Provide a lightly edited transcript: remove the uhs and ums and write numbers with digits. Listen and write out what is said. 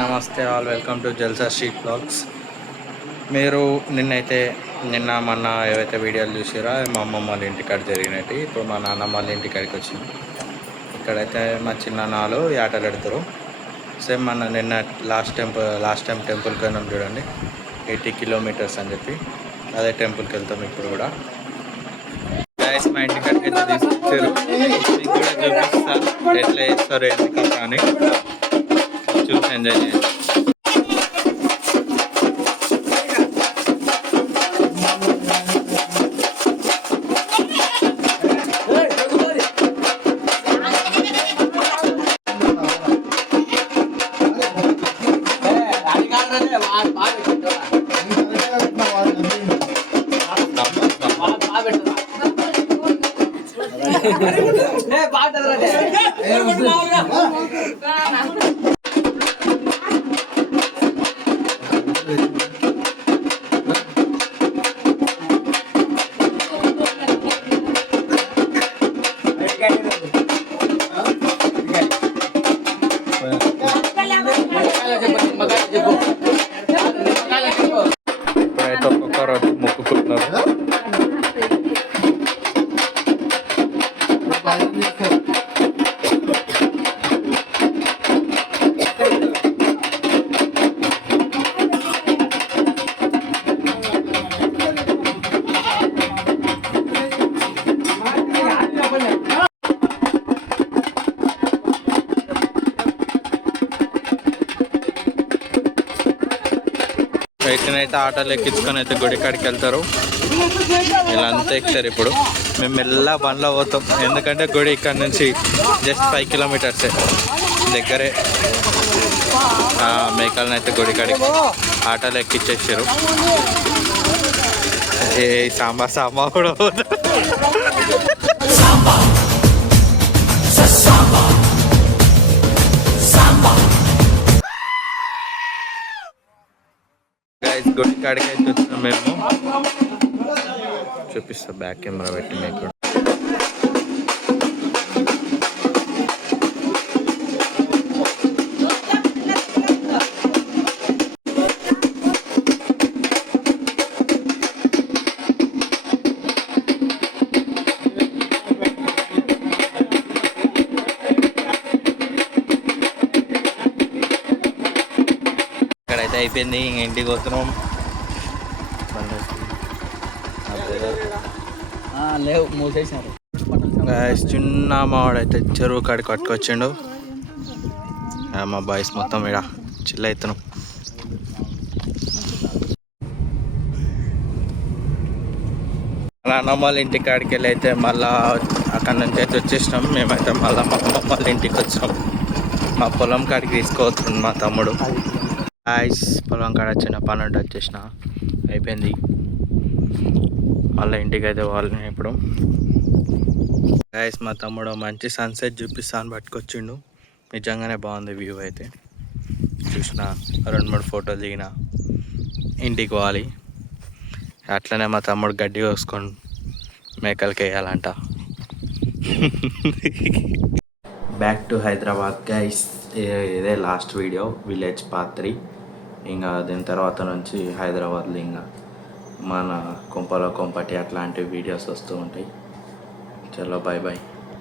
నమస్తే all, welcome to Jalsa street blogs. మీరు నిన్న మొన్న ఏవైతే వీడియోలు చూసారో మా అమ్మమ్మ వాళ్ళ ఇంటికాడ జరిగినట్టు ఇప్పుడు మా నాన్నమ్మ వాళ్ళ ఇంటికాడికి వచ్చింది. ఇక్కడైతే మా చిన్నాన్నలు ఆటలు పెడతారు. సేమ్ మన నిన్న లాస్ట్ టైం టెంపుల్కి వెళ్ళాం చూడండి, 80 కిలోమీటర్స్ అని చెప్పి అదే టెంపుల్కి వెళ్తాం ఇప్పుడు కూడా. గైస్ మా ఇంటికాడికి అయితే తీసుకొచ్చారు, మీకు కూడా చూపిస్తా ఎట్లా చేస్తారు ఎందుకు కానీ చూసి ఎంజాయ్ చేయండి. ఇప్పుడైతే ఒక్కొక్కరు వచ్చి మొక్కుకుంటున్నారు. అయితే ఆటోలు ఎక్కించుకొని అయితే గుడి కాడికి వెళ్తారు. ఇలా అంతా ఎక్కుతారు. ఇప్పుడు మేము మెల్ల బండ్లో పోతాం, ఎందుకంటే గుడి ఇక్కడ నుంచి జస్ట్ 5 కిలోమీటర్సే దగ్గరే. మేకలను అయితే గుడి కాడికి ఆటోలు ఎక్కించేసారు. ఏ సాంబా కూడా గుడి కాడికి అయితే వచ్చినాం మేము. చూపిస్తా బ్యాక్ కెమెరా పెట్టి మీకు. ఇక్కడైతే అయిపోయింది, ఇంటికి వస్తున్నాం. లేవు మూసేసినారు. చిన్న మావాడైతే చెరువు కాడికి పట్టుకొచ్చిండు. మా బాయ్స్ మొత్తం ఇక్కడ చిల్ అవుతున్నాం. నాన్నమ్మ వాళ్ళ ఇంటి కాడికి వెళ్ళి అయితే మళ్ళీ అక్కడ నుంచి అయితే వచ్చేసినాం. మేమైతే మళ్ళీ మా అమ్మమ్మ వాళ్ళ ఇంటికి వచ్చాం. మా పొలం కాడికి తీసుకోవచ్చు మా తమ్ముడు. బాయ్స్ పొలం కాడ వచ్చిన పని ఉంటే వచ్చేసిన, అయిపోయింది. మళ్ళీ ఇంటికి అయితే వాళ్ళని ఇప్పుడు గాయస్ మా తమ్ముడు మంచి సన్సెట్ చూపిస్తాను పట్టుకొచ్చిండు. నిజంగానే బాగుంది వ్యూ అయితే. చూసిన 2-3 ఫోటోలు దిగిన. ఇంటికి పోవాలి. అట్లనే మా తమ్ముడు గడ్డి కోసుకొని మేకలకి వేయాలంట. Back to Hyderabad guys. ఇదే లాస్ట్ వీడియో, విలేజ్ పార్ట్ 3. ఇంకా దీని తర్వాత నుంచి హైదరాబాద్లో ఇంకా మన కొంపలో కొంపటి అట్లాంటి వీడియోస్ వస్తూ ఉంటాయి. చలో బాయ్ బాయ్.